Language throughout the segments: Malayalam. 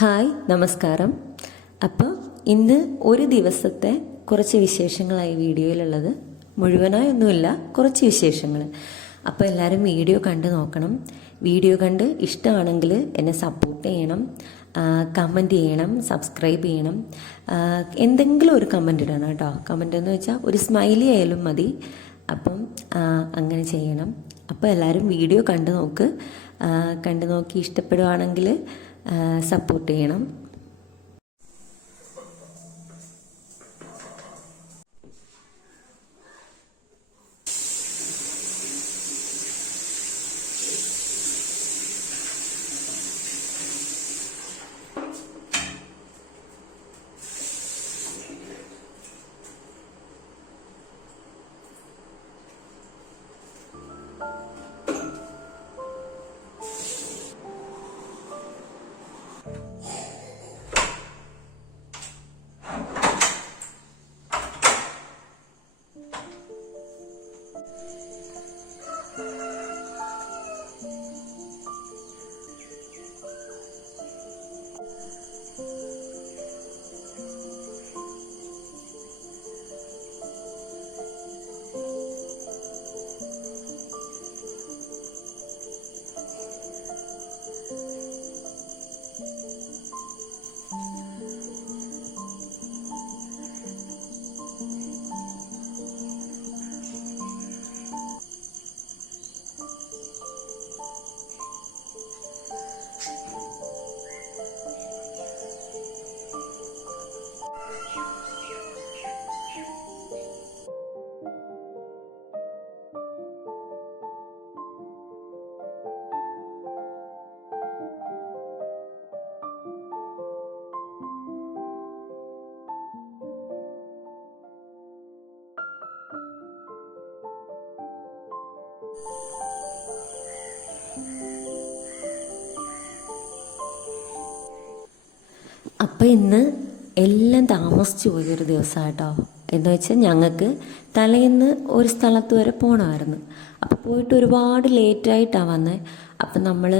ഹായ് നമസ്കാരം. അപ്പോൾ ഇന്ന് ഒരു ദിവസത്തെ കുറച്ച് വിശേഷങ്ങളായി വീഡിയോയിലുള്ളത്. മുഴുവനായൊന്നുമില്ല, കുറച്ച് വിശേഷങ്ങൾ. അപ്പോൾ എല്ലാവരും വീഡിയോ കണ്ട് നോക്കണം. വീഡിയോ കണ്ട് ഇഷ്ടമാണെങ്കിൽ എന്നെ സപ്പോർട്ട് ചെയ്യണം, കമൻറ്റ് ചെയ്യണം, സബ്സ്ക്രൈബ് ചെയ്യണം. എന്തെങ്കിലും ഒരു കമൻറ്റ് ഇടണം കേട്ടോ. കമൻറ്റ് എന്ന് വെച്ചാൽ ഒരു സ്മൈലി ആയാലും മതി. അപ്പം അങ്ങനെ ചെയ്യണം. അപ്പോൾ എല്ലാവരും വീഡിയോ കണ്ടു നോക്കി ഇഷ്ടപ്പെടുവാണെങ്കിൽ സപ്പോർട്ട് ചെയ്യണം. അപ്പോൾ ഇന്ന് എല്ലാം താമസിച്ചു പോയൊരു ദിവസമായിട്ടോ. എന്ന് വെച്ചാൽ ഞങ്ങൾക്ക് തലേന്ന് ഒരു സ്ഥലത്ത് വരെ പോകണമായിരുന്നു. അപ്പോൾ പോയിട്ട് ഒരുപാട് ലേറ്റായിട്ടാണ് വന്നത്. അപ്പം നമ്മൾ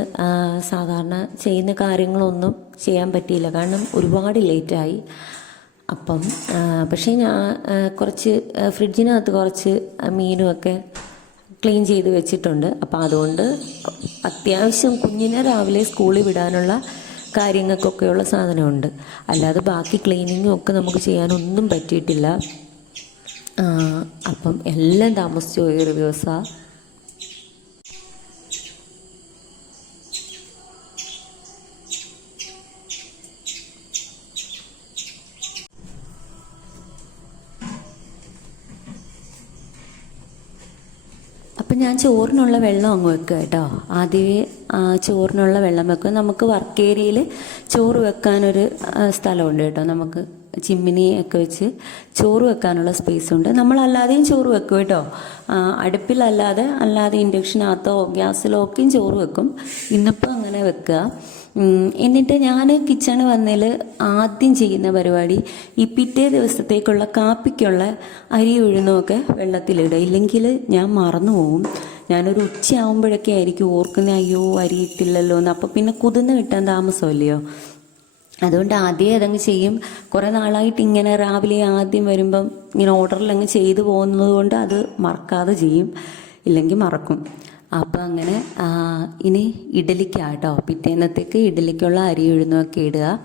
സാധാരണ ചെയ്യുന്ന കാര്യങ്ങളൊന്നും ചെയ്യാൻ പറ്റിയില്ല, കാരണം ഒരുപാട് ലേറ്റായി. അപ്പം പക്ഷേ ഞാൻ കുറച്ച് ഫ്രിഡ്ജിനകത്ത് കുറച്ച് മീനുമൊക്കെ ക്ലീൻ ചെയ്ത് വെച്ചിട്ടുണ്ട്. അപ്പോൾ അതുകൊണ്ട് അത്യാവശ്യം കുഞ്ഞിനെ രാവിലെ സ്കൂളിൽ വിടാനുള്ള കാര്യങ്ങൾക്കൊക്കെയുള്ള സാധനമുണ്ട്. അല്ലാതെ ബാക്കി ക്ലീനിങ്ങും ഒക്കെ നമുക്ക് ചെയ്യാനൊന്നും പറ്റിയിട്ടില്ല. അപ്പം എല്ലാം താമസിച്ചു പോയൊരു ദിവസമാണ്. അപ്പം ഞാൻ ചോറിനുള്ള വെള്ളം അങ്ങ് വെക്കുക കേട്ടോ. ആദ്യമേ ചോറിനുള്ള വെള്ളം വെക്കുക. നമുക്ക് വർക്ക് ഏരിയയിൽ ചോറ് വെക്കാനൊരു സ്ഥലമുണ്ട് കേട്ടോ. നമുക്ക് ചിമ്മിനിയൊക്കെ വെച്ച് ചോറ് വെക്കാനുള്ള സ്പേസ് ഉണ്ട്. നമ്മളല്ലാതെയും ചോറ് വെക്കും കേട്ടോ. അല്ലാതെ ഇൻഡക്ഷനകത്തോ ഗ്യാസിലോ ഒക്കെയും ചോറ് വെക്കും. ഇന്നിപ്പോൾ അങ്ങനെ വെക്കുക. എന്നിട്ട് ഞാൻ കിച്ചണ് വന്നതിൽ ആദ്യം ചെയ്യുന്ന പരിപാടി ഈ പിറ്റേ ദിവസത്തേക്കുള്ള കാപ്പിക്കുള്ള അരി ഉഴുന്നുമൊക്കെ വെള്ളത്തിലിടുക. ഇല്ലെങ്കിൽ ഞാൻ മറന്നു പോകും. ഞാനൊരു ഉച്ചയാകുമ്പോഴൊക്കെ ആയിരിക്കും ഓർക്കുന്നത്, അയ്യോ അരി ഇട്ടില്ലല്ലോ എന്ന്. അപ്പോൾ പിന്നെ കുതിർന്ന് കിട്ടാൻ താമസമല്ലയോ. അതുകൊണ്ട് ആദ്യമേ അതങ്ങ് ചെയ്യും. കുറേ നാളായിട്ട് ഇങ്ങനെ രാവിലെ ആദ്യം വരുമ്പം ഇങ്ങനെ ഓർഡറിലങ്ങ് ചെയ്തു പോകുന്നത് കൊണ്ട് അത് മറക്കാതെ ചെയ്യും, ഇല്ലെങ്കിൽ മറക്കും. അപ്പം അങ്ങനെ ഇനി ഇഡലിക്കാട്ടോ, പിറ്റേന്നത്തേക്ക് ഇഡലിക്കുള്ള അരി ഉഴുന്നൊക്കെ ഇടുക.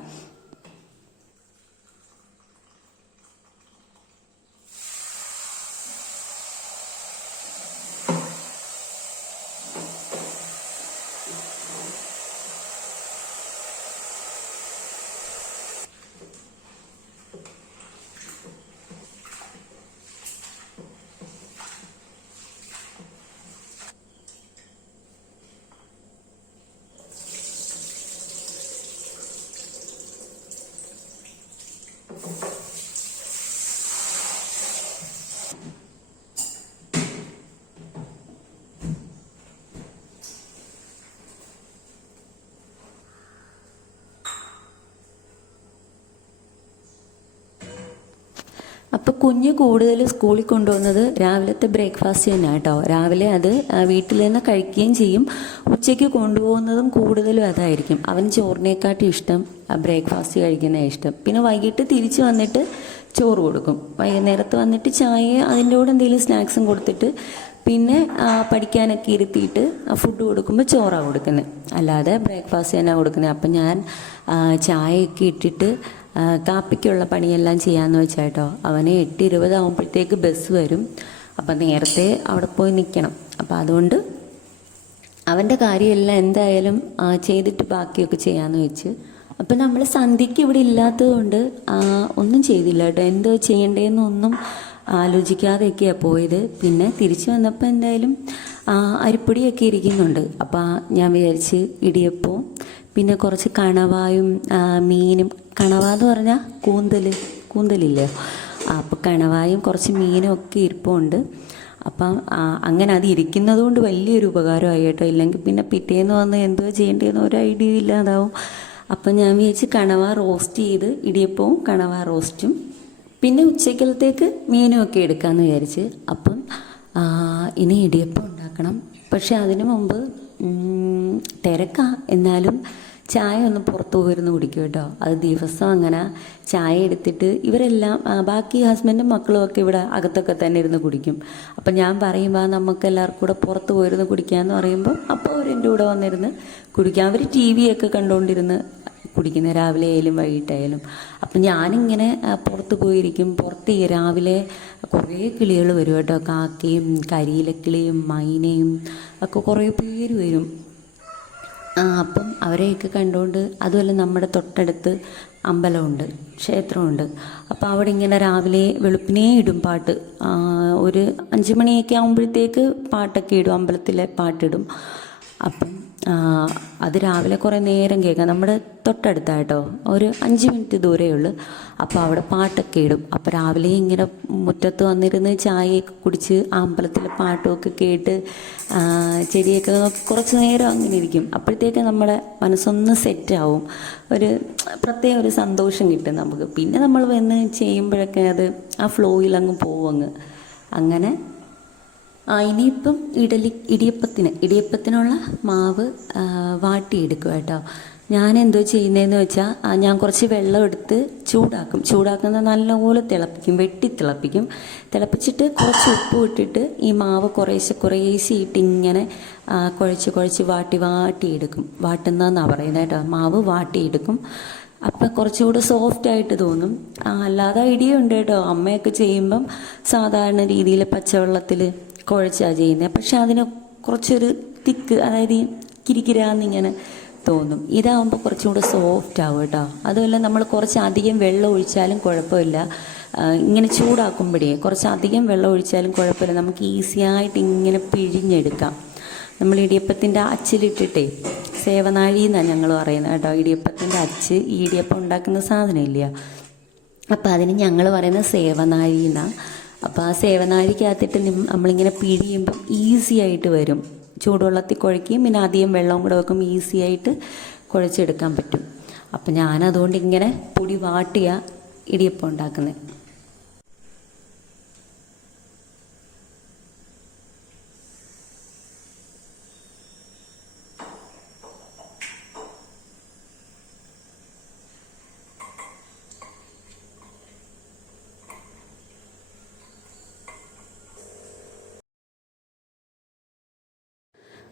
അപ്പോൾ കുഞ്ഞ് കൂടുതൽ സ്കൂളിൽ കൊണ്ടുപോകുന്നത് രാവിലത്തെ ബ്രേക്ക്ഫാസ്റ്റ് തന്നെ കേട്ടോ. രാവിലെ അത് വീട്ടിൽ നിന്ന് കഴിക്കുകയും ചെയ്യും. ഉച്ചയ്ക്ക് കൊണ്ടുപോകുന്നതും കൂടുതലും അതായിരിക്കും. അവന് ചോറിനേക്കാട്ടും ഇഷ്ടം ബ്രേക്ക്ഫാസ്റ്റ് കഴിക്കുന്നതാണ് ഇഷ്ടം. പിന്നെ വൈകിട്ട് തിരിച്ച് വന്നിട്ട് ചോറ് കൊടുക്കും. വൈകുന്നേരത്ത് വന്നിട്ട് ചായ അതിൻ്റെ കൂടെ എന്തെങ്കിലും സ്നാക്സും കൊടുത്തിട്ട് പിന്നെ പഠിക്കാനൊക്കെ ഇരുത്തിയിട്ട് ഫുഡ് കൊടുക്കുമ്പോൾ ചോറാണ് കൊടുക്കുന്നത്, അല്ലാതെ ബ്രേക്ക്ഫാസ്റ്റ് തന്നെ കൊടുക്കുന്നത്. അപ്പം ഞാൻ ചായയൊക്കെ ഇട്ടിട്ട് കാപ്പിക്കുള്ള പണിയെല്ലാം ചെയ്യാമെന്ന് വെച്ചാൽ കേട്ടോ. അവന് 8:20 ആകുമ്പോഴത്തേക്ക് ബസ് വരും. അപ്പം നേരത്തെ അവിടെ പോയി നിൽക്കണം. അപ്പം അതുകൊണ്ട് അവൻ്റെ കാര്യമെല്ലാം എന്തായാലും ചെയ്തിട്ട് ബാക്കിയൊക്കെ ചെയ്യാമെന്ന് വെച്ച്. അപ്പം നമ്മൾ സന്ധ്യയ്ക്ക് ഇവിടെ ഇല്ലാത്തത് കൊണ്ട് ഒന്നും ചെയ്തില്ല കേട്ടോ. എന്തോ ചെയ്യേണ്ടതെന്നൊന്നും ആലോചിക്കാതെയൊക്കെയാണ് പോയത്. പിന്നെ തിരിച്ചു വന്നപ്പോൾ എന്തായാലും അരിപ്പൊടിയൊക്കെ ഇരിക്കുന്നുണ്ട്. അപ്പം ഞാൻ വിചാരിച്ച് ഇടിയപ്പവും പിന്നെ കുറച്ച് കണവായും മീനും. കണവ എന്ന് പറഞ്ഞാൽ കൂന്തലില്ലേ, അപ്പോൾ കണവായും കുറച്ച് മീനും ഒക്കെ ഇരിപ്പുണ്ട്. അപ്പം അങ്ങനെ അത് ഇരിക്കുന്നത് കൊണ്ട് വലിയൊരു ഉപകാരമായി കേട്ടോ. ഇല്ലെങ്കിൽ പിന്നെ പിറ്റേന്ന് വന്ന് എന്തോ ചെയ്യേണ്ടതെന്ന് ഒരു ഐഡിയ ഇല്ലാതാവും. അപ്പം ഞാൻ വിചാരിച്ച് കണവ റോസ്റ്റ് ചെയ്ത് ഇടിയപ്പവും കണവ റോസ്റ്റും പിന്നെ ഉച്ചക്കലത്തേക്ക് മീനും ഒക്കെ എടുക്കാമെന്ന് വിചാരിച്ച്. അപ്പം ഇനി ഇടിയപ്പം ഉണ്ടാക്കണം. പക്ഷെ അതിനു മുമ്പ് തിരക്കാണ്, എന്നാലും ചായ ഒന്ന് പുറത്തു പോയിരുന്ന് കുടിക്കും കേട്ടോ. അത് ദിവസം അങ്ങനെ ചായ എടുത്തിട്ട് ഇവരെല്ലാം ബാക്കി ഹസ്ബൻഡും മക്കളും ഒക്കെ ഇവിടെ അകത്തൊക്കെ തന്നെ ഇരുന്ന് കുടിക്കും. അപ്പം ഞാൻ പറയുമ്പോൾ നമുക്ക് എല്ലാവർക്കും കൂടെ പുറത്ത് പോയിരുന്ന് കുടിക്കാമെന്ന് പറയുമ്പോൾ അപ്പോൾ അവരെൻ്റെ കൂടെ വന്നിരുന്ന് കുടിക്കാം. അവർ TV ഒക്കെ കണ്ടുകൊണ്ടിരുന്ന് കുടിക്കുന്ന, രാവിലെ ആയാലും വൈകിട്ടായാലും. അപ്പം ഞാനിങ്ങനെ പുറത്ത് പോയിരിക്കും. പുറത്ത് രാവിലെ കുറേ കിളികൾ വരും കേട്ടോ. കാക്കയും കരിയിലക്കിളിയും മൈനയും ഒക്കെ കുറേ പേര് വരും. അപ്പം അവരെയൊക്കെ കണ്ടുകൊണ്ട്, അതുമല്ല നമ്മുടെ തൊട്ടടുത്ത് അമ്പലമുണ്ട്, ക്ഷേത്രമുണ്ട്. അപ്പോൾ അവിടെ ഇങ്ങനെ രാവിലെ വെളുപ്പിനേ ഇടും പാട്ട്. ഒരു 5 മണിയൊക്കെ ആകുമ്പോഴത്തേക്ക് പാട്ടൊക്കെ ഇടും, അമ്പലത്തിലെ പാട്ടിടും. അപ്പം അത് രാവിലെ കുറേ നേരം കേൾക്കാം. നമ്മുടെ തൊട്ടടുത്തായിട്ടോ, ഒരു 5 മിനിറ്റ് ദൂരമേ ഉള്ളൂ. അപ്പോൾ അവിടെ പാട്ടൊക്കെ ഇടും. അപ്പോൾ രാവിലെ ഇങ്ങനെ മുറ്റത്ത് വന്നിരുന്ന് ചായയൊക്കെ കുടിച്ച് അമ്പലത്തിലെ പാട്ടുമൊക്കെ കേട്ട് ചെടിയൊക്കെ നോക്കി കുറച്ച് നേരം അങ്ങനെ ഇരിക്കും. അപ്പോഴത്തേക്ക് നമ്മുടെ മനസ്സൊന്ന് സെറ്റാവും. ഒരു പ്രത്യേക ഒരു സന്തോഷം കിട്ടും നമുക്ക്. പിന്നെ നമ്മൾ വന്ന് ചെയ്യുമ്പോഴൊക്കെ അത് ആ ഫ്ലോയിൽ അങ്ങ് പോവും. അങ്ങനെ ഇനിയിപ്പം ഇടിയപ്പത്തിനുള്ള മാവ് വാട്ടിയെടുക്കും കേട്ടോ. ഞാൻ എന്തോ ചെയ്യുന്നതെന്ന് വെച്ചാൽ ഞാൻ കുറച്ച് വെള്ളം എടുത്ത് ചൂടാക്കുന്നത് നല്ലപോലെ തിളപ്പിക്കും. തിളപ്പിച്ചിട്ട് കുറച്ച് ഉപ്പ് ഇട്ടിട്ട് ഈ മാവ് കുറേശ്ശെ ഇട്ട് ഇങ്ങനെ കുഴച്ച് വാട്ടിയെടുക്കും. വാട്ടുന്നതെന്നാണ് പറയുന്നത് കേട്ടോ. മാവ് വാട്ടിയെടുക്കും. അപ്പം കുറച്ചുകൂടെ സോഫ്റ്റായിട്ട് തോന്നും. അല്ലാതെ ഐഡിയ ഉണ്ട് കേട്ടോ. അമ്മയൊക്കെ ചെയ്യുമ്പം സാധാരണ രീതിയിൽ പച്ചവെള്ളത്തിൽ കുഴച്ചാണ് ചെയ്യുന്നത്. പക്ഷെ അതിന് കുറച്ചൊരു തിക്ക്, അതായത് കിരികിരാന്നിങ്ങനെ തോന്നും. ഇതാകുമ്പോൾ കുറച്ചും കൂടെ സോഫ്റ്റ് ആവും കേട്ടോ. അതുമല്ല നമ്മൾ കുറച്ച് അധികം വെള്ളം ഒഴിച്ചാലും കുഴപ്പമില്ല. ഇങ്ങനെ ചൂടാക്കുമ്പോഴേ കുറച്ച് അധികം വെള്ളം ഒഴിച്ചാലും കുഴപ്പമില്ല. നമുക്ക് ഈസിയായിട്ട് ഇങ്ങനെ പിഴിഞ്ഞെടുക്കാം. നമ്മൾ ഇടിയപ്പത്തിൻ്റെ അച്ചിലിട്ടിട്ടേ, സേവനാഴി എന്നാണ് ഞങ്ങൾ പറയുന്നത് കേട്ടോ. ഇടിയപ്പത്തിൻ്റെ അച്ച്, ഈ ഇടിയപ്പം ഉണ്ടാക്കുന്ന സാധനമില്ല, അപ്പോൾ അതിന് ഞങ്ങൾ പറയുന്നത് സേവനാഴി എന്നാണ്. അപ്പോൾ ആ സേവനാഴിക്കകത്തിട്ട് നമ്മളിങ്ങനെ പിഴിയുമ്പം ഈസി ആയിട്ട് വരും. ചൂടുവെള്ളത്തിൽ കുഴയ്ക്കുകയും പിന്നെ അധികം വെള്ളവും കൂടെ വെക്കും, ഈസി ആയിട്ട് കുഴച്ചെടുക്കാൻ പറ്റും. അപ്പം ഞാനതുകൊണ്ട് ഇങ്ങനെ പൊടി വാട്ടിയ ഇടിയപ്പം ഉണ്ടാക്കുന്നത്.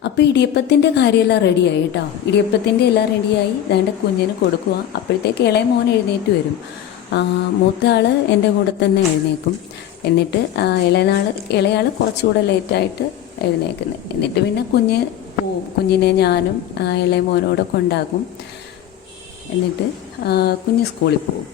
അപ്പോൾ ഇടിയപ്പത്തിൻ്റെ കാര്യമെല്ലാം റെഡിയായി കേട്ടോ. ഇടിയപ്പത്തിൻ്റെ എല്ലാം റെഡിയായി. അതിൻ്റെ കുഞ്ഞിന് കൊടുക്കുക. അപ്പോഴത്തേക്ക് ഇളയ മോൻ എഴുന്നേറ്റ് വരും. മൂത്ത ആൾ എൻ്റെ കൂടെ തന്നെ എഴുന്നേക്കും. എന്നിട്ട് ഇളയാൾ കുറച്ചുകൂടെ ലേറ്റായിട്ട് എഴുന്നേക്കുന്നത്. എന്നിട്ട് പിന്നെ കുഞ്ഞ് പോവും. കുഞ്ഞിനെ ഞാനും ഇളയ മോനോടെ കൊണ്ടാക്കും. എന്നിട്ട് കുഞ്ഞ് സ്കൂളിൽ പോവും.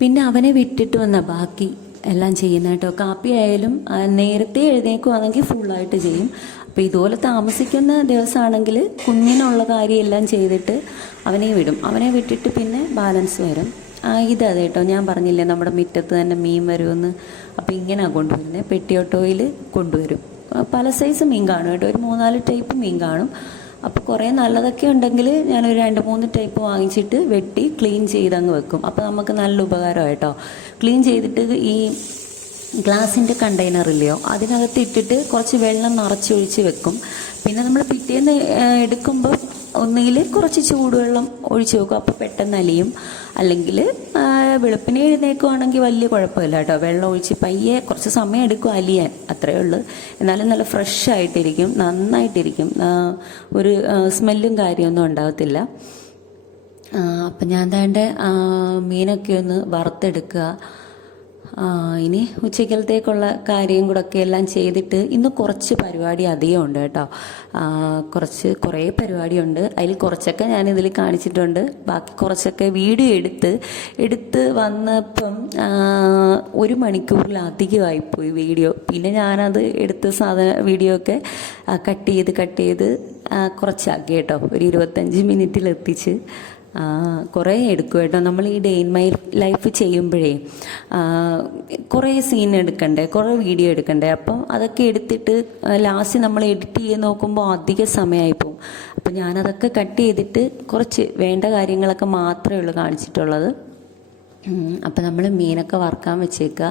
പിന്നെ അവനെ വിട്ടിട്ട് വന്ന ബാക്കി എല്ലാം ചെയ്യുന്ന കേട്ടോ. കാപ്പി ആയാലും നേരത്തെ എഴുന്നേക്കുവാണെങ്കിൽ ഫുള്ളായിട്ട് ചെയ്യും. അപ്പോൾ ഇതുപോലെ താമസിക്കുന്ന ദിവസമാണെങ്കിൽ കുഞ്ഞിനുള്ള കാര്യമെല്ലാം ചെയ്തിട്ട് അവനെ വിടും. അവനെ വിട്ടിട്ട് പിന്നെ ബാലൻസ് വരും. ഇതേ കേട്ടോ, ഞാൻ പറഞ്ഞില്ലേ നമ്മുടെ മുറ്റത്ത് തന്നെ മീൻ വരുമെന്ന്. അപ്പോൾ ഇങ്ങനെയാണ് കൊണ്ടുവരുന്നത്. പെട്ടിയോട്ടോയിൽ കൊണ്ടുവരും. പല സൈസ് മീൻ കാണും കേട്ടോ. ഒരു 3-4 ടൈപ്പ് മീൻ കാണും. അപ്പോൾ കുറേ നല്ലതൊക്കെ ഉണ്ടെങ്കിൽ ഞാനൊരു 2-3 ടൈപ്പ് വാങ്ങിച്ചിട്ട് വെട്ടി ക്ലീൻ ചെയ്തങ്ങ് വെക്കും. അപ്പോൾ നമുക്ക് നല്ല ഉപകാരമാണ് കേട്ടോ. ക്ലീൻ ചെയ്തിട്ട് ഈ ഗ്ലാസിൻ്റെ കണ്ടെയ്നർ ഇല്ലയോ, അതിനകത്ത് ഇട്ടിട്ട് കുറച്ച് വെള്ളം നിറച്ചൊഴിച്ച് വെക്കും. പിന്നെ നമ്മൾ പിറ്റേന്ന് എടുക്കുമ്പോൾ ഒന്നുകിൽ കുറച്ച് ചൂടുവെള്ളം ഒഴിച്ച് വെക്കും, അപ്പോൾ പെട്ടെന്ന് അലിയും. അല്ലെങ്കിൽ വെളുപ്പിനെ എഴുന്നേൽക്കുവാണെങ്കിൽ വലിയ കുഴപ്പമില്ല കേട്ടോ, വെള്ളം ഒഴിച്ച് പയ്യെ കുറച്ച് സമയം എടുക്കും അലിയാൻ, അത്രയേ ഉള്ളൂ. എന്നാലും നല്ല ഫ്രഷ് ആയിട്ടിരിക്കും, നന്നായിട്ടിരിക്കും, ഒരു സ്മെല്ലും കാര്യമൊന്നും ഉണ്ടാകത്തില്ല. അപ്പം ഞാൻ താണ്ടെ മീനൊക്കെ ഒന്ന് വറുത്തെടുക്കുക. ഇനി ഉച്ചക്കലത്തേക്കുള്ള കാര്യം കൂടെ ഒക്കെ എല്ലാം ചെയ്തിട്ട്, ഇന്ന് കുറച്ച് പരിപാടി അധികം ഉണ്ട് കേട്ടോ, കുറേ പരിപാടിയുണ്ട്. അതിൽ കുറച്ചൊക്കെ ഞാനിതിൽ കാണിച്ചിട്ടുണ്ട്, ബാക്കി കുറച്ചൊക്കെ വീഡിയോ എടുത്ത് വന്നപ്പം 1 മണിക്കൂറിലധികമായിപ്പോയി വീഡിയോ. പിന്നെ ഞാനത് എടുത്ത വീഡിയോ ഒക്കെ കട്ട് ചെയ്ത് കുറച്ചാക്കി കേട്ടോ, ഒരു 25 മിനിറ്റിലെത്തിച്ച്. കുറേ എടുക്കും കേട്ടോ. നമ്മൾ ഈ ഡേ ഇൻ മൈ ലൈഫ് ചെയ്യുമ്പോഴേ കുറേ സീൻ എടുക്കണ്ടേ, കുറേ വീഡിയോ എടുക്കണ്ടേ. അപ്പം അതൊക്കെ എടുത്തിട്ട് ലാസ്റ്റ് നമ്മൾ എഡിറ്റ് ചെയ്ത് നോക്കുമ്പോൾ അധിക സമയമായി പോകും. അപ്പം ഞാനതൊക്കെ കട്ട് ചെയ്തിട്ട് കുറച്ച് വേണ്ട കാര്യങ്ങളൊക്കെ മാത്രമേ ഉള്ളൂ കാണിച്ചിട്ടുള്ളത്. അപ്പം നമ്മൾ മീനൊക്കെ വറുക്കാൻ വെച്ചേക്കുക.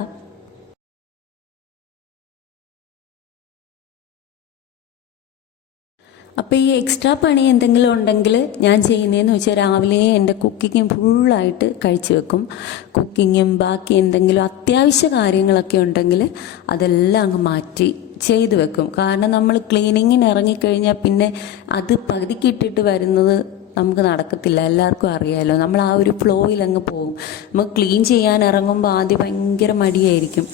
അപ്പോൾ ഈ എക്സ്ട്രാ പണി എന്തെങ്കിലും ഉണ്ടെങ്കിൽ ഞാൻ ചെയ്യുന്നതെന്ന് വെച്ചാൽ രാവിലെ എൻ്റെ കുക്കിങ്ങും ഫുള്ളായിട്ട് കഴിച്ചു വെക്കും. കുക്കിങ്ങും ബാക്കി എന്തെങ്കിലും അത്യാവശ്യ കാര്യങ്ങളൊക്കെ ഉണ്ടെങ്കിൽ അതെല്ലാം അങ്ങ് മാറ്റി ചെയ്തു വെക്കും. കാരണം നമ്മൾ ക്ലീനിങ്ങിന് ഇറങ്ങിക്കഴിഞ്ഞാൽ പിന്നെ അത് പകുതിക്കിട്ടിട്ട് വരുന്നത് നമുക്ക് നടക്കത്തില്ല, എല്ലാവർക്കും അറിയാമല്ലോ. നമ്മൾ ആ ഒരു ഫ്ലോയിൽ അങ്ങ് പോകും. നമുക്ക് ക്ലീൻ ചെയ്യാൻ ഇറങ്ങുമ്പോൾ ആദ്യം ഭയങ്കര മടിയായിരിക്കും.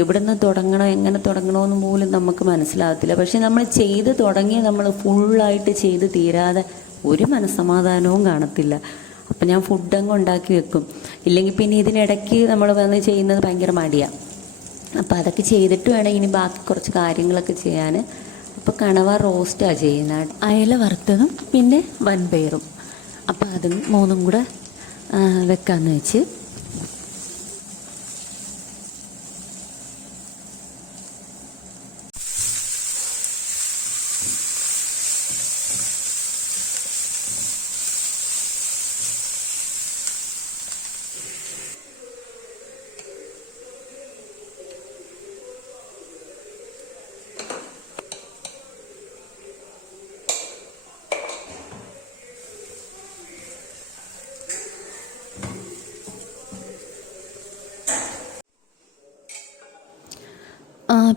എവിടെ നിന്ന് തുടങ്ങണം, എങ്ങനെ തുടങ്ങണമെന്ന് പോലും നമുക്ക് മനസ്സിലാകത്തില്ല. പക്ഷെ നമ്മൾ ചെയ്ത് തുടങ്ങി നമ്മൾ ഫുള്ളായിട്ട് ചെയ്ത് തീരാതെ ഒരു മനസ്സമാധാനവും കാണത്തില്ല. അപ്പം ഞാൻ ഫുഡങ്ങ് ഉണ്ടാക്കി വെക്കും. ഇല്ലെങ്കിൽ പിന്നെ ഇതിനിടയ്ക്ക് നമ്മൾ വന്ന് ചെയ്യുന്നത് ഭയങ്കര മടിയാണ്. അപ്പോൾ അതൊക്കെ ചെയ്തിട്ട് വേണം ഇനി ബാക്കി കുറച്ച് കാര്യങ്ങളൊക്കെ ചെയ്യാൻ. അപ്പോൾ കണവ റോസ്റ്റാണ് ചെയ്യുന്നത്, അയല വറുത്തതും പിന്നെ വൻപയറും. അപ്പോൾ അതും 3ഉം കൂടെ വെക്കാമെന്ന് വെച്ച്.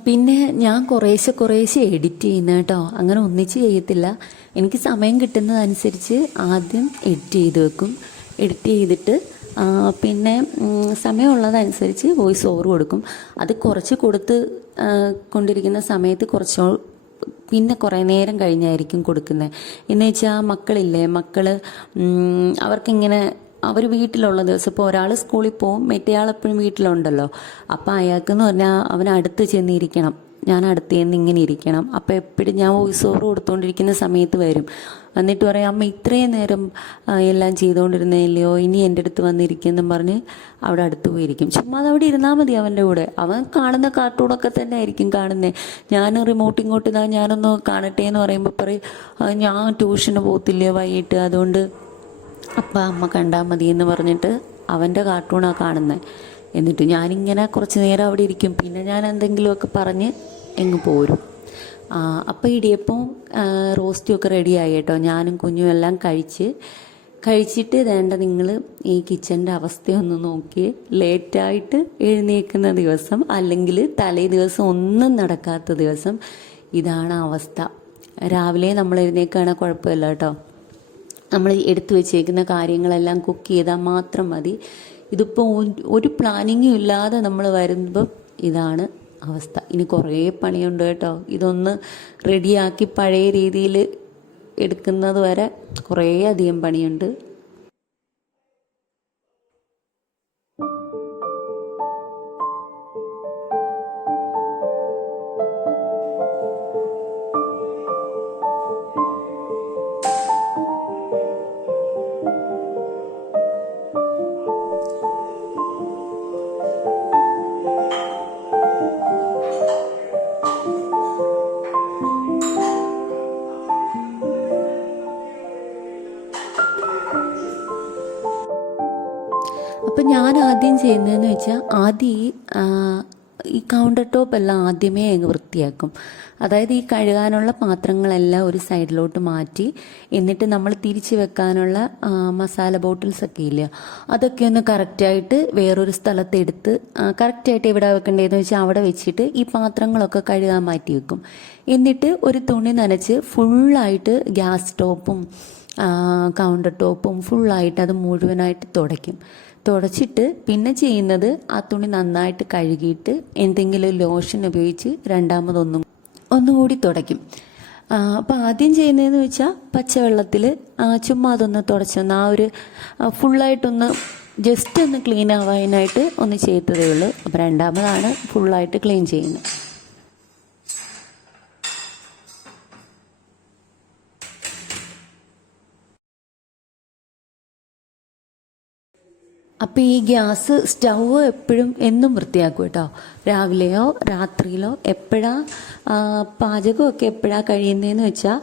പിന്നെ ഞാൻ കുറേശ്ശെ എഡിറ്റ് ചെയ്യുന്ന കേട്ടോ, അങ്ങനെ ഒന്നിച്ച് ചെയ്യത്തില്ല. എനിക്ക് സമയം കിട്ടുന്നതനുസരിച്ച് ആദ്യം എഡിറ്റ് ചെയ്ത് വെക്കും. എഡിറ്റ് ചെയ്തിട്ട് പിന്നെ സമയമുള്ളതനുസരിച്ച് വോയിസ് ഓവർ കൊടുക്കും. അത് കുറച്ച് കൊണ്ടിരിക്കുന്ന സമയത്ത് പിന്നെ കുറേ നേരം കഴിഞ്ഞായിരിക്കും കൊടുക്കുന്നത്. എന്ന് വെച്ചാൽ മക്കൾ അവർക്കിങ്ങനെ അവർ വീട്ടിലുള്ള ദിവസം, ഇപ്പോൾ ഒരാൾ സ്കൂളിൽ പോവും, മറ്റേയാൾ എപ്പോഴും വീട്ടിലുണ്ടല്ലോ. അപ്പോൾ അയാൾക്കെന്ന് പറഞ്ഞാൽ അവനടുത്ത് ചെന്നിരിക്കണം, ഞാൻ അടുത്ത് ചെന്ന് ഇങ്ങനെ ഇരിക്കണം. അപ്പോൾ എപ്പോഴും ഞാൻ വോയിസ് ഓവർ കൊടുത്തുകൊണ്ടിരിക്കുന്ന സമയത്ത് വരും, എന്നിട്ട് പറയും അമ്മ ഇത്രയും നേരം എല്ലാം ചെയ്തുകൊണ്ടിരുന്നില്ലയോ, ഇനി എൻ്റെ അടുത്ത് വന്നിരിക്കുമെന്നും പറഞ്ഞ് അവിടെ അടുത്ത് പോയിരിക്കും. ചുമ്മാ അവിടെ ഇരുന്നാൽ മതി അവൻ്റെ കൂടെ. അവൻ കാണുന്ന കാർട്ടൂണൊക്കെ തന്നെ ആയിരിക്കും കാണുന്നത്. ഞാൻ റിമോട്ട് ഇങ്ങോട്ട് ഇതാ ഞാനൊന്ന് കാണട്ടെ എന്ന് പറയുമ്പോൾ പറയും ഞാൻ ട്യൂഷന് പോകത്തില്ല വൈകിട്ട്, അതുകൊണ്ട് അപ്പം അമ്മ കണ്ടാൽ മതി എന്ന് പറഞ്ഞിട്ട് അവൻ്റെ കാർട്ടൂണാണ് കാണുന്നത്. എന്നിട്ട് ഞാനിങ്ങനെ കുറച്ച് നേരം അവിടെ ഇരിക്കും. പിന്നെ ഞാൻ എന്തെങ്കിലുമൊക്കെ പറഞ്ഞ് എങ്ങ് പോരും. അപ്പോൾ ഇടിയപ്പം റോസ്റ്റും ഒക്കെ റെഡിയായി കേട്ടോ. ഞാനും കുഞ്ഞും എല്ലാം കഴിച്ചിട്ട് വേണ്ട നിങ്ങൾ ഈ കിച്ചൻ്റെ അവസ്ഥയൊന്ന് നോക്കി. ലേറ്റായിട്ട് എഴുന്നേൽക്കുന്ന ദിവസം, അല്ലെങ്കിൽ തലേ ദിവസം ഒന്നും നടക്കാത്ത ദിവസം, ഇതാണ് അവസ്ഥ. രാവിലെ നമ്മൾ എഴുന്നേൽക്കുകയാണെങ്കിൽ കുഴപ്പമില്ല കേട്ടോ, നമ്മൾ എടുത്തു വെച്ചേക്കുന്ന കാര്യങ്ങളെല്ലാം കുക്ക് ചെയ്താൽ മാത്രം മതി. ഇതിപ്പോൾ ഒരു പ്ലാനിങ്ങും ഇല്ലാതെ നമ്മൾ വരുമ്പം ഇതാണ് അവസ്ഥ. ഇനി കുറേ പണിയുണ്ട് കേട്ടോ. ഇതൊന്ന് റെഡിയാക്കി പഴയ രീതിയിൽ എടുക്കുന്നത് വരെ കുറേ അധികം പണിയുണ്ട്. അപ്പം ഞാൻ ആദ്യം ചെയ്യുന്നതെന്ന് വെച്ചാൽ ആദ്യം ഈ കൗണ്ടർ ടോപ്പ് എല്ലാം ആദ്യമേ അങ്ങ് വൃത്തിയാക്കും. അതായത് ഈ കഴുകാനുള്ള പാത്രങ്ങളെല്ലാം ഒരു സൈഡിലോട്ട് മാറ്റി, എന്നിട്ട് നമ്മൾ തിരിച്ച് വെക്കാനുള്ള മസാല ബോട്ടിൽസ് ഒക്കെ ഇല്ല, അതൊക്കെ ഒന്ന് കറക്റ്റായിട്ട് വേറൊരു സ്ഥലത്തെടുത്ത് കറക്റ്റായിട്ട് എവിടെ വെക്കേണ്ടതെന്ന് വെച്ചാൽ അവിടെ വെച്ചിട്ട് ഈ പാത്രങ്ങളൊക്കെ കഴുകാൻ മാറ്റി വെക്കും. എന്നിട്ട് ഒരു തുണി നനച്ച് ഫുള്ളായിട്ട് ഗ്യാസ് സ്റ്റോപ്പും കൗണ്ടർ ടോപ്പും ഫുള്ളായിട്ട് അത് മുഴുവനായിട്ട് തുടച്ചിട്ട് പിന്നെ ചെയ്യുന്നത് ആ തുണി നന്നായിട്ട് കഴുകിയിട്ട് എന്തെങ്കിലും ലോഷൻ ഉപയോഗിച്ച് ഒന്നുകൂടി തുടയ്ക്കും. അപ്പോൾ ആദ്യം ചെയ്യുന്നതെന്ന് വെച്ചാൽ പച്ചവെള്ളത്തിൽ ചുമ്മാ അതൊന്ന് തുടച്ചൊന്ന് ആ ഒരു ഫുള്ളായിട്ടൊന്ന് ജസ്റ്റ് ഒന്ന് ക്ലീൻ ആവാനായിട്ട് ഒന്ന് ചെയ്തതേ ഉള്ളൂ. അപ്പോൾ രണ്ടാമതാണ് ഫുള്ളായിട്ട് ക്ലീൻ ചെയ്യുന്നത്. അപ്പോൾ ഈ ഗ്യാസ് സ്റ്റൗവ് എപ്പോഴും എന്നും വൃത്തിയാക്കും കേട്ടോ. രാവിലെയോ രാത്രിയിലോ എപ്പോഴാണ് പാചകമൊക്കെ എപ്പോഴാണ് കഴിയുന്നതെന്ന് വെച്ചാൽ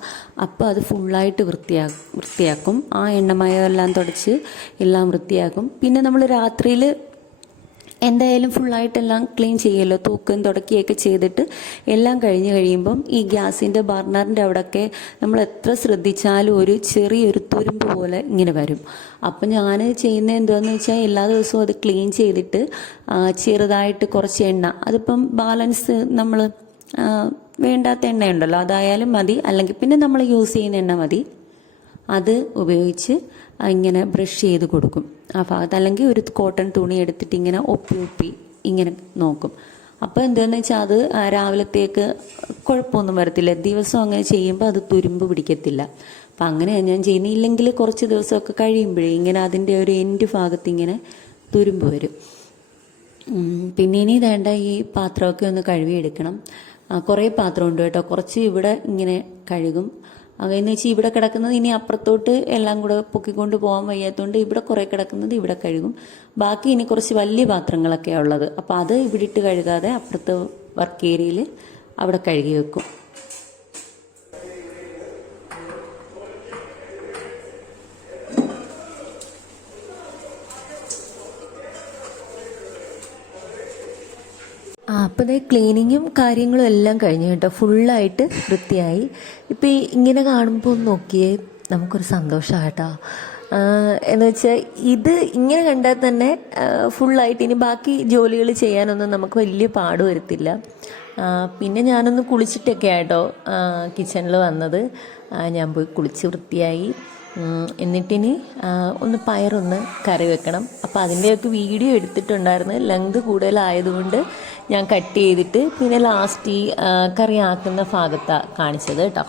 അപ്പോൾ അത് ഫുള്ളായിട്ട് വൃത്തിയാക്കും. ആ എണ്ണമയമെല്ലാം തുടച്ച് എല്ലാം വൃത്തിയാക്കും. പിന്നെ നമ്മൾ രാത്രിയിൽ എന്തായാലും ഫുള്ളായിട്ടെല്ലാം ക്ലീൻ ചെയ്യുമല്ലോ, തൂക്കം തുടക്കുകയൊക്കെ ചെയ്തിട്ട് എല്ലാം കഴിയുമ്പം ഈ ഗ്യാസിൻ്റെ ബർണറിൻ്റെ അവിടെയൊക്കെ നമ്മൾ എത്ര ശ്രദ്ധിച്ചാലും ഒരു ചെറിയൊരു തുരുമ്പ് പോലെ ഇങ്ങനെ വരും. അപ്പം ഞാൻ ചെയ്യുന്നത് എന്താണെന്ന് വെച്ചാൽ എല്ലാ ദിവസവും അത് ക്ലീൻ ചെയ്തിട്ട് ചെറുതായിട്ട് കുറച്ച് എണ്ണ, അതിപ്പം ബാലൻസ് നമ്മൾ വേണ്ടാത്ത എണ്ണയുണ്ടല്ലോ അതായാലും മതി, അല്ലെങ്കിൽ പിന്നെ നമ്മൾ യൂസ് ചെയ്യുന്ന എണ്ണ മതി, അത് ഉപയോഗിച്ച് ഇങ്ങനെ ബ്രഷ് ചെയ്ത് കൊടുക്കും ആ ഭാഗത്ത്. അല്ലെങ്കിൽ ഒരു കോട്ടൺ തുണി എടുത്തിട്ട് ഇങ്ങനെ ഒപ്പി ഇങ്ങനെ നോക്കും. അപ്പോൾ എന്താണെന്ന് വെച്ചാൽ അത് രാവിലത്തേക്ക് കുഴപ്പമൊന്നും വരത്തില്ല. ദിവസം അങ്ങനെ ചെയ്യുമ്പോൾ അത് തുരുമ്പ് പിടിക്കത്തില്ല. അപ്പം അങ്ങനെയാണ് ഞാൻ ചെയ്യുന്നത്. ഇല്ലെങ്കിൽ കുറച്ച് ദിവസമൊക്കെ കഴിയുമ്പോഴേ ഇങ്ങനെ അതിൻ്റെ ഒരു എൻഡ് ഭാഗത്ത് ഇങ്ങനെ തുരുമ്പ് വരും. പിന്നെ ഇനി വേണ്ട ഈ പാത്രമൊക്കെ ഒന്ന് കഴുകിയെടുക്കണം. കുറേ പാത്രമുണ്ട് കേട്ടോ. കുറച്ച് ഇവിടെ ഇങ്ങനെ കഴുകും. അതെന്ന് വെച്ചാൽ ഇവിടെ കിടക്കുന്നത് ഇനി അപ്പുറത്തോട്ട് എല്ലാം കൂടെ പൊക്കിക്കൊണ്ട് പോകാൻ വയ്യാത്തതുകൊണ്ട് ഇവിടെ കുറേ കിടക്കുന്നത് ഇവിടെ കഴുകും. ബാക്കി ഇനി കുറച്ച് വലിയ പാത്രങ്ങളൊക്കെയാണ് ഉള്ളത്. അപ്പോൾ അത് ഇവിടെ ഇട്ട് കഴുകാതെ അപ്പുറത്തെ വർക്ക് ഏരിയയിൽ അവിടെ കഴുകി വെക്കും. അപ്പോൾ അതേ ക്ലീനിങ്ങും കാര്യങ്ങളും എല്ലാം കഴിഞ്ഞു കേട്ടോ. ഫുള്ളായിട്ട് വൃത്തിയായി. ഇപ്പോൾ ഇങ്ങനെ കാണുമ്പോൾ നോക്കിയേ നമുക്കൊരു സന്തോഷമാണ് കേട്ടോ. എന്ന് വെച്ചാൽ ഇത് ഇങ്ങനെ കണ്ടാൽ തന്നെ ഫുള്ളായിട്ട് ഇനി ബാക്കി ജോലികൾ ചെയ്യാനൊന്നും നമുക്ക് വലിയ പാട് വരത്തില്ല. പിന്നെ ഞാനൊന്ന് കുളിച്ചിട്ടൊക്കെ ആട്ടോ കിച്ചണിൽ വന്നത്. ഞാൻ പോയി കുളിച്ച് വൃത്തിയായി. എന്നിട്ടിനി ഒന്ന് പയറൊന്ന് കറി വെക്കണം. അപ്പോൾ അതിൻ്റെയൊക്കെ വീഡിയോ എടുത്തിട്ടുണ്ടായിരുന്നു. ലെങ്ത് കൂടുതലായതുകൊണ്ട് ഞാൻ കട്ട് ചെയ്തിട്ട് പിന്നെ ലാസ്റ്റ് ഈ കറി ആക്കുന്ന ഭാഗത്താണ് കാണിച്ചത് കേട്ടോ.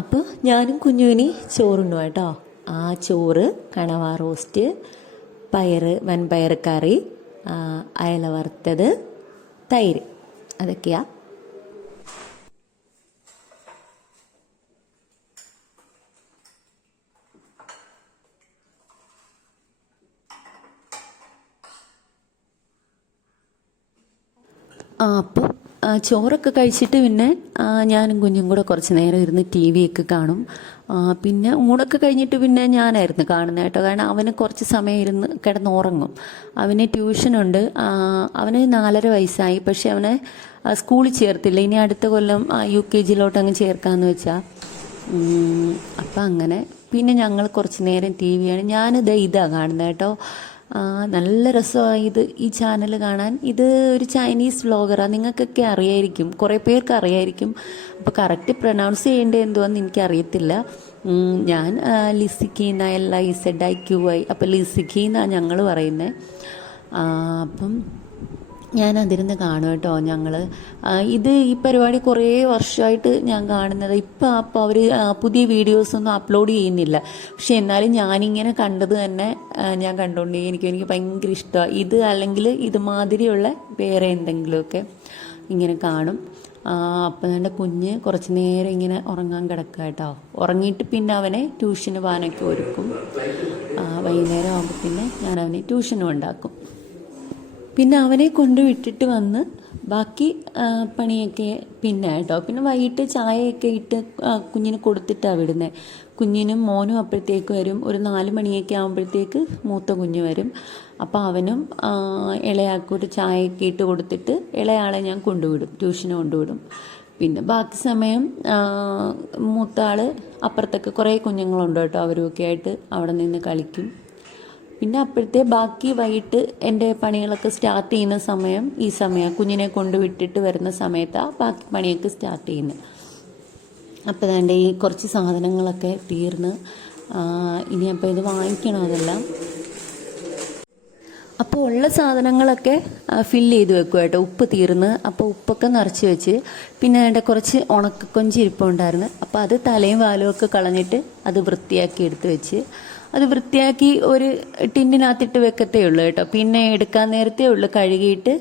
അപ്പോൾ ഞാനും കുഞ്ഞുവിനി ചോറുണ്ണു കേട്ടോ. ആ ചോറ്, കണവ റോസ്റ്റ്, വൻപയർ കറി, അയല വറുത്തത്, തൈര്, അതൊക്കെയാ. അപ്പോൾ ചോറൊക്കെ കഴിച്ചിട്ട് പിന്നെ ഞാനും കുഞ്ഞും കൂടെ കുറച്ച് നേരം ഇരുന്ന് ടി വി ഒക്കെ കാണും. പിന്നെ ഊണൊക്കെ കഴിഞ്ഞിട്ട് പിന്നെ ഞാനായിരുന്നു കാണുന്നത് കേട്ടോ. കാരണം അവന് കുറച്ച് സമയം ഇരുന്ന് കിടന്നുറങ്ങും. അവന് ട്യൂഷനുണ്ട്. അവന് 4.5 വയസ്സായി. പക്ഷെ അവനെ സ്കൂളിൽ ചേർത്തില്ല. ഇനി അടുത്ത കൊല്ലം UKG അങ്ങ് ചേർക്കാമെന്ന് വെച്ചാൽ. അപ്പം അങ്ങനെ പിന്നെ ഞങ്ങൾ കുറച്ച് നേരം ടി വിയാണ്. ഇതാ കാണുന്നത് കേട്ടോ. നല്ല രസമാണ് ഈ ചാനൽ കാണാൻ. ഇത് ഒരു ചൈനീസ് വ്ളോഗറാണ്. നിങ്ങൾക്കൊക്കെ അറിയായിരിക്കും, കുറേ പേർക്ക് അറിയായിരിക്കും. അപ്പോൾ കറക്റ്റ് പ്രൊനൗൺസ് ചെയ്യേണ്ടത് എന്തുവാന്ന് എനിക്കറിയത്തില്ല. ഞാൻ ലിസിക്കീന്ന LIZIQI, അപ്പോൾ ലിസിക്കീന്നാണ് ഞങ്ങൾ പറയുന്നത്. അപ്പം ഞാൻ അതിരുന്ന് കാണും കേട്ടോ. ഈ പരിപാടി കുറേ വർഷമായിട്ട് ഞാൻ കാണുന്നത്. അപ്പോൾ അവർ പുതിയ വീഡിയോസൊന്നും അപ്ലോഡ് ചെയ്യുന്നില്ല. പക്ഷെ എന്നാലും ഞാനിങ്ങനെ കണ്ടത് തന്നെ ഞാൻ കണ്ടുകൊണ്ടേ എനിക്ക് ഭയങ്കര ഇഷ്ടമാണ് ഇത്. അല്ലെങ്കിൽ ഇതുമാതിരിയുള്ള വേറെ എന്തെങ്കിലുമൊക്കെ ഇങ്ങനെ കാണും. അപ്പം എൻ്റെ കുഞ്ഞ് കുറച്ച് നേരം ഇങ്ങനെ ഉറങ്ങാൻ കിടക്കുക കേട്ടോ. ഉറങ്ങിയിട്ട് പിന്നെ അവനെ ട്യൂഷന് പോകാനൊക്കെ ഒരുക്കും. വൈകുന്നേരം ആകുമ്പോൾ പിന്നെ ഞാൻ അവനെ ട്യൂഷനും ഉണ്ടാക്കും. പിന്നെ അവനെ കൊണ്ടുവിട്ടിട്ട് വന്ന് ബാക്കി പണിയൊക്കെ പിന്നെ കേട്ടോ. പിന്നെ വൈകിട്ട് ചായയൊക്കെ ഇട്ട് കുഞ്ഞിന് കൊടുത്തിട്ടാണ് വിടുന്നത്. കുഞ്ഞിനും മോനും അപ്പോഴത്തേക്ക് വരും. ഒരു 4 മണിയൊക്കെ ആകുമ്പോഴത്തേക്ക് മൂത്ത കുഞ്ഞ് വരും. അപ്പോൾ അവനും ഇളയാൾക്കൊരു ചായയൊക്കെ ഇട്ട് കൊടുത്തിട്ട് ഇളയാളെ ഞാൻ കൊണ്ടുവിടും, ട്യൂഷന് കൊണ്ടുവിടും. പിന്നെ ബാക്കി സമയം മൂത്ത ആൾ അപ്പുറത്തൊക്കെ കുറേ കുഞ്ഞുങ്ങളുണ്ട് കേട്ടോ, അവരുമൊക്കെ ആയിട്ട് അവിടെ നിന്ന് കളിക്കും. പിന്നെ അപ്പോഴത്തെ ബാക്കി വൈകിട്ട് എൻ്റെ പണികളൊക്കെ സ്റ്റാർട്ട് ചെയ്യുന്ന സമയം ഈ സമയം കുഞ്ഞിനെ കൊണ്ടുവിട്ടിട്ട് വരുന്ന സമയത്താണ് ബാക്കി പണിയൊക്കെ സ്റ്റാർട്ട് ചെയ്യുന്നത്. അപ്പോൾ അതിൻ്റെ ഈ കുറച്ച് സാധനങ്ങളൊക്കെ തീർന്ന് ഇനി അപ്പോൾ ഇത് വാങ്ങിക്കണം അതെല്ലാം. അപ്പോൾ ഉള്ള സാധനങ്ങളൊക്കെ ഫില്ല് ചെയ്ത് വെക്കും കേട്ടോ. ഉപ്പ് തീർന്ന്, അപ്പോൾ ഉപ്പൊക്കെ നിറച്ച് വെച്ച്, പിന്നെ അതിൻ്റെ കുറച്ച് ഉണക്കക്കൊഞ്ച് ഇരിപ്പുണ്ടായിരുന്നു. അപ്പോൾ അത് തലയും വാലും ഒക്കെ കളഞ്ഞിട്ട് അത് വൃത്തിയാക്കി എടുത്ത് വെച്ച്, അത് വൃത്തിയാക്കി ഒരു ടിന്നിനകത്തിട്ട് വെക്കത്തേ ഉള്ളൂ കേട്ടോ. പിന്നെ എടുക്കാൻ നേരത്തേ ഉള്ളൂ കഴുകിയിട്ട്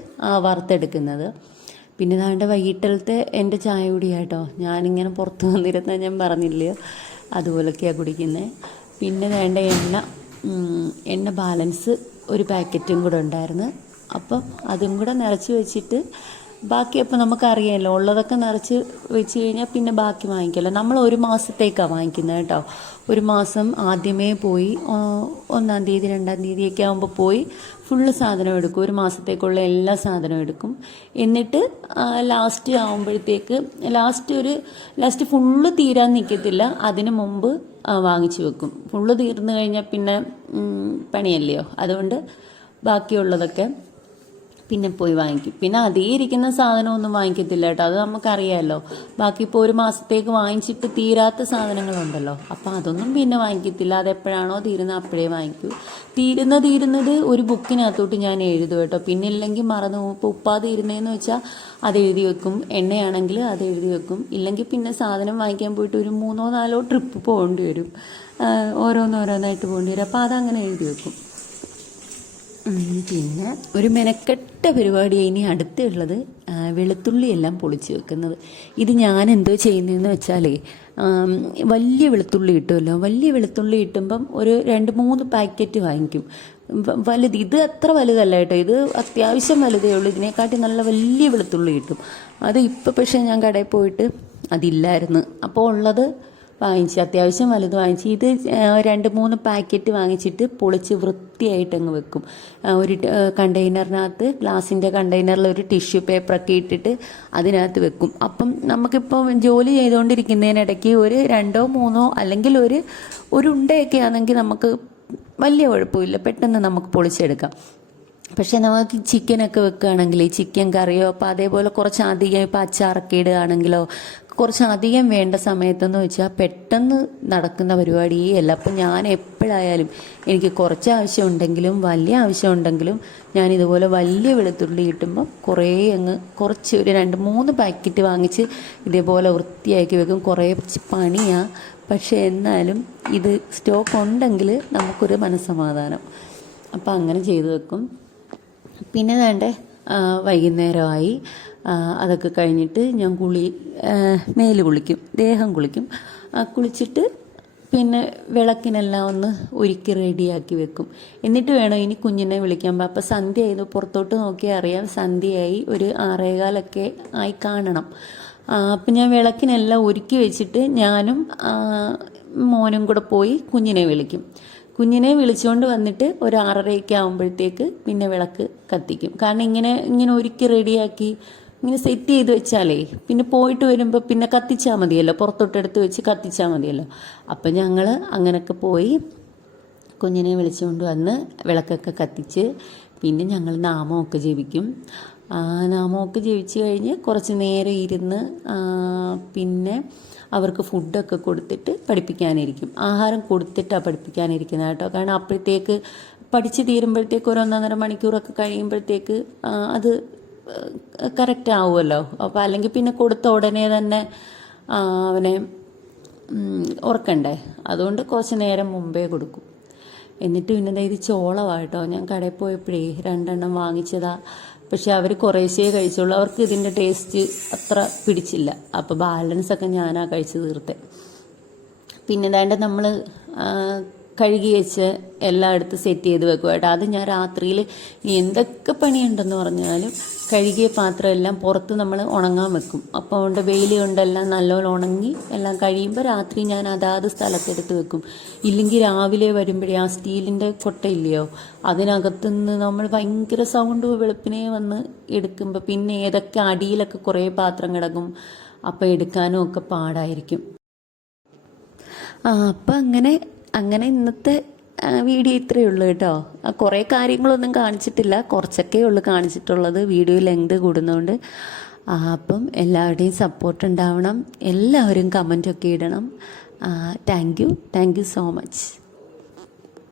വറുത്തെടുക്കുന്നത്. പിന്നെ ഇതാണ്ട് വൈകിട്ടലത്തെ എൻ്റെ ചായ കുടിയാട്ടോ. ഞാനിങ്ങനെ പുറത്ത് വന്നിരുന്നാൽ ഞാൻ പറഞ്ഞില്ലയോ, അതുപോലൊക്കെയാണ് കുടിക്കുന്നത്. പിന്നെ വേണ്ട എണ്ണ ബാലൻസ് ഒരു പാക്കറ്റും കൂടെ ഉണ്ടായിരുന്നു. അപ്പം അതും കൂടെ നിറച്ച് വെച്ചിട്ട് ബാക്കി അപ്പോൾ നമുക്കറിയാമല്ലോ, ഉള്ളതൊക്കെ നിറച്ച് വെച്ച് കഴിഞ്ഞാൽ പിന്നെ ബാക്കി വാങ്ങിക്കല്ലോ. നമ്മൾ 1 മാസത്തേക്കാണ് വാങ്ങിക്കുന്നത് കേട്ടോ. 1 മാസം ആദ്യമേ പോയി 1-ാം തീയതി 2-ാം തീയതിയൊക്കെ ആകുമ്പോൾ പോയി ഫുള്ള് സാധനം എടുക്കും. 1 മാസത്തേക്കുള്ള എല്ലാ സാധനവും എടുക്കും. എന്നിട്ട് ലാസ്റ്റ് ആകുമ്പോഴത്തേക്ക് ലാസ്റ്റ് ഫുള്ള് തീരാൻ നിൽക്കത്തില്ല, അതിന് മുമ്പ് വാങ്ങിച്ചു വെക്കും. ഫുള്ള് തീർന്നു കഴിഞ്ഞാൽ പിന്നെ പണിയല്ലയോ, അതുകൊണ്ട് ബാക്കിയുള്ളതൊക്കെ പിന്നെ പോയി വാങ്ങിക്കും. പിന്നെ അതേ ഇരിക്കുന്ന സാധനമൊന്നും വാങ്ങിക്കത്തില്ല കേട്ടോ, അത് നമുക്കറിയാമല്ലോ. ബാക്കി ഇപ്പോൾ 1 മാസത്തേക്ക് വാങ്ങിച്ചിട്ട് തീരാത്ത സാധനങ്ങളുണ്ടല്ലോ, അപ്പോൾ അതൊന്നും പിന്നെ വാങ്ങിക്കത്തില്ല. അതെപ്പോഴാണോ തീരുന്നത് അപ്പോഴേ വാങ്ങിക്കൂ. തീരുന്നത് ഒരു ബുക്കിനകത്തോട്ട് ഞാൻ എഴുതും കേട്ടോ. പിന്നെ ഇല്ലെങ്കിൽ മറന്നു പോകും. ഇപ്പോൾ ഉപ്പാ തീരുന്നതെന്ന് വെച്ചാൽ അത് എഴുതി വെക്കും, എണ്ണയാണെങ്കിൽ അത് എഴുതി വെക്കും. ഇല്ലെങ്കിൽ പിന്നെ സാധനം വാങ്ങിക്കാൻ പോയിട്ട് ഒരു 3-4 ട്രിപ്പ് പോകേണ്ടി വരും, ഓരോന്നായിട്ട് പോകേണ്ടി വരും. അപ്പോൾ അതങ്ങനെ എഴുതി വെക്കും. പിന്നെ ഒരു മെനക്കെട്ട പരിപാടിയാണ് ഇനി അടുത്തുള്ളത്, വെളുത്തുള്ളിയെല്ലാം പൊളിച്ച് വെക്കുന്നത്. ഇത് ഞാൻ എന്തോ ചെയ്യുന്നതെന്ന് വെച്ചാലേ, വലിയ വെളുത്തുള്ളി കിട്ടുമല്ലോ, വലിയ വെളുത്തുള്ളി കിട്ടുമ്പം ഒരു 2-3 പാക്കറ്റ് വാങ്ങിക്കും. ഇത് അത്ര വലുതല്ല കേട്ടോ, ഇത് അത്യാവശ്യം വലുതേ ഉള്ളൂ. ഇതിനെക്കാട്ടി നല്ല വലിയ വെളുത്തുള്ളി കിട്ടും. അത് ഇപ്പോൾ പക്ഷേ ഞാൻ കടയിൽ പോയിട്ട് അതില്ലായിരുന്നു, അപ്പോൾ ഉള്ളത് വാങ്ങിച്ച്, അത്യാവശ്യം വലുത് വാങ്ങിച്ച്. ഇത് 2-3 പാക്കറ്റ് വാങ്ങിച്ചിട്ട് പൊളിച്ച് വൃത്തിയായിട്ട് അങ്ങ് വെക്കും. ഒരു കണ്ടെയ്നറിനകത്ത്, ഗ്ലാസിൻ്റെ കണ്ടെയ്നറിൽ ഒരു ടിഷ്യൂ പേപ്പറൊക്കെ ഇട്ടിട്ട് അതിനകത്ത് വെക്കും. അപ്പം നമുക്കിപ്പോൾ ജോലി ചെയ്തുകൊണ്ടിരിക്കുന്നതിനിടയ്ക്ക് ഒരു 2-3 അല്ലെങ്കിൽ ഒരു ഉണ്ടയൊക്കെ ആണെങ്കിൽ നമുക്ക് വലിയ കുഴപ്പമില്ല, പെട്ടെന്ന് നമുക്ക് പൊളിച്ചെടുക്കാം. പക്ഷേ നമുക്ക് ചിക്കനൊക്കെ വെക്കുകയാണെങ്കിൽ, ചിക്കൻ കറിയോ അപ്പോൾ അതേപോലെ കുറച്ച് അധികം ഇപ്പോൾ അച്ചാറൊക്കെ ഇടുകയാണെങ്കിലോ കുറച്ച് അധികം വേണ്ട സമയത്തെന്ന് വെച്ചാൽ പെട്ടെന്ന് നടക്കുന്ന പരിപാടിയേ അല്ല. അപ്പം ഞാൻ എപ്പോഴായാലും എനിക്ക് കുറച്ച് ആവശ്യമുണ്ടെങ്കിലും വലിയ ആവശ്യമുണ്ടെങ്കിലും ഞാൻ ഇതുപോലെ വലിയ വെളുത്തുള്ളി കിട്ടുമ്പോൾ കുറച്ച് ഒരു 2-3 പാക്കറ്റ് വാങ്ങിച്ച് ഇതേപോലെ വൃത്തിയാക്കി വെക്കും. കുറേ പണിയാണ്, പക്ഷേ എന്നാലും ഇത് സ്റ്റോക്ക് ഉണ്ടെങ്കിൽ നമുക്കൊരു മനസ്സമാധാനം. അപ്പം അങ്ങനെ ചെയ്തു വെക്കും. പിന്നെ വേണ്ടേ വൈകുന്നേരമായി, അതൊക്കെ കഴിഞ്ഞിട്ട് ഞാൻ മേല് കുളിക്കും, ദേഹം കുളിക്കും. കുളിച്ചിട്ട് പിന്നെ വിളക്കിനെല്ലാം ഒന്ന് ഒരുക്കി റെഡിയാക്കി വെക്കും. എന്നിട്ട് വേണം ഇനി കുഞ്ഞിനെ വിളിക്കാൻ. അപ്പോൾ സന്ധ്യ ആയത്, പുറത്തോട്ട് നോക്കിയാൽ അറിയാം സന്ധ്യയായി, ഒരു 6:15 ആയി കാണണം. അപ്പം ഞാൻ വിളക്കിനെല്ലാം ഒരുക്കി വെച്ചിട്ട് ഞാനും മോനും കൂടെ പോയി കുഞ്ഞിനെ വിളിക്കും. കുഞ്ഞിനെ വിളിച്ചുകൊണ്ട് വന്നിട്ട് ഒരു 6:30 ആകുമ്പോഴത്തേക്ക് പിന്നെ വിളക്ക് കത്തിക്കും. കാരണം ഇങ്ങനെ ഒരുക്കി റെഡിയാക്കി ഇങ്ങനെ സെറ്റ് ചെയ്ത് വെച്ചാലേ പിന്നെ പോയിട്ട് വരുമ്പോൾ പിന്നെ കത്തിച്ചാൽ മതിയല്ലോ, പുറത്തോട്ടെടുത്ത് വെച്ച് കത്തിച്ചാൽ മതിയല്ലോ. അപ്പം ഞങ്ങൾ അങ്ങനെയൊക്കെ പോയി കുഞ്ഞിനെ വിളിച്ചുകൊണ്ട് വന്ന് വിളക്കൊക്കെ കത്തിച്ച് പിന്നെ ഞങ്ങൾ നാമമൊക്കെ ജപിക്കും. നാമമൊക്കെ ജപിച്ച് കഴിഞ്ഞ് കുറച്ച് നേരം ഇരുന്ന് പിന്നെ അവർക്ക് ഫുഡൊക്കെ കൊടുത്തിട്ട് പഠിപ്പിക്കാനിരിക്കും. ആഹാരം കൊടുത്തിട്ടാണ് പഠിപ്പിക്കാനിരിക്കുന്നത് കേട്ടോ. കാരണം അപ്പോഴത്തേക്ക് പഠിച്ച് തീരുമ്പോഴത്തേക്ക് ഒരു 1.5 മണിക്കൂറൊക്കെ കഴിയുമ്പോഴത്തേക്ക് അത് കറക്റ്റ് ആവുമല്ലോ. അപ്പോൾ അല്ലെങ്കിൽ പിന്നെ കൊടുത്ത ഉടനെ തന്നെ അവനെ ഉറക്കണ്ടേ, അതുകൊണ്ട് കുറച്ച് നേരം മുമ്പേ കൊടുക്കും. എന്നിട്ട് പിന്നെ ഇത് ചോളമാട്ടോ. ഞാൻ കടയിൽ പോയപ്പോഴേ 2 എണ്ണം വാങ്ങിച്ചതാ. പക്ഷെ അവർ കുറേശ്ശേ കഴിച്ചുള്ളൂ, അവർക്ക് ഇതിൻ്റെ ടേസ്റ്റ് അത്ര പിടിച്ചില്ല. അപ്പോൾ ബാലൻസൊക്കെ ഞാനാ കഴിച്ച് തീർത്തെ. പിന്നെ നമ്മൾ കഴുകി വെച്ച് എല്ലാം എടുത്ത് സെറ്റ് ചെയ്ത് വെക്കും കേട്ടോ. അത് ഞാൻ രാത്രിയിൽ എന്തൊക്കെ പണിയുണ്ടെന്ന് പറഞ്ഞാലും കഴുകിയ പാത്രം എല്ലാം പുറത്ത് നമ്മൾ ഉണങ്ങാൻ വെക്കും. അപ്പോൾ കൊണ്ട് വെയിൽ കൊണ്ടെല്ലാം നല്ലോണം ഉണങ്ങി എല്ലാം കഴിയുമ്പോൾ രാത്രി ഞാൻ അതാത് സ്ഥലത്തെടുത്ത് വെക്കും. ഇല്ലെങ്കിൽ രാവിലെ വരുമ്പോഴേ ആ സ്റ്റീലിൻ്റെ കൊട്ടയില്ലയോ, അതിനകത്തുനിന്ന് നമ്മൾ ഭയങ്കര സൗണ്ട് വെളുപ്പിനെ വന്ന് എടുക്കുമ്പോൾ പിന്നെ ഏതൊക്കെ അടിയിലൊക്കെ കുറേ പാത്രം കിടക്കും. അപ്പോൾ എടുക്കാനും ഒക്കെ പാടായിരിക്കും. അപ്പം അങ്ങനെ ഇന്നത്തെ വീഡിയോ ഇത്രയേ ഉള്ളൂ കേട്ടോ. കുറേ കാര്യങ്ങളൊന്നും കാണിച്ചിട്ടില്ല, കുറച്ചൊക്കെ ഉള്ളൂ കാണിച്ചിട്ടുള്ളത്. വീഡിയോ ലെങ്ത് കൂടുന്നതുകൊണ്ട്. അപ്പം എല്ലാവരുടെയും സപ്പോർട്ട് ഉണ്ടാവണം. എല്ലാവരും കമൻറ്റൊക്കെ ഇടണം. Thank you so much.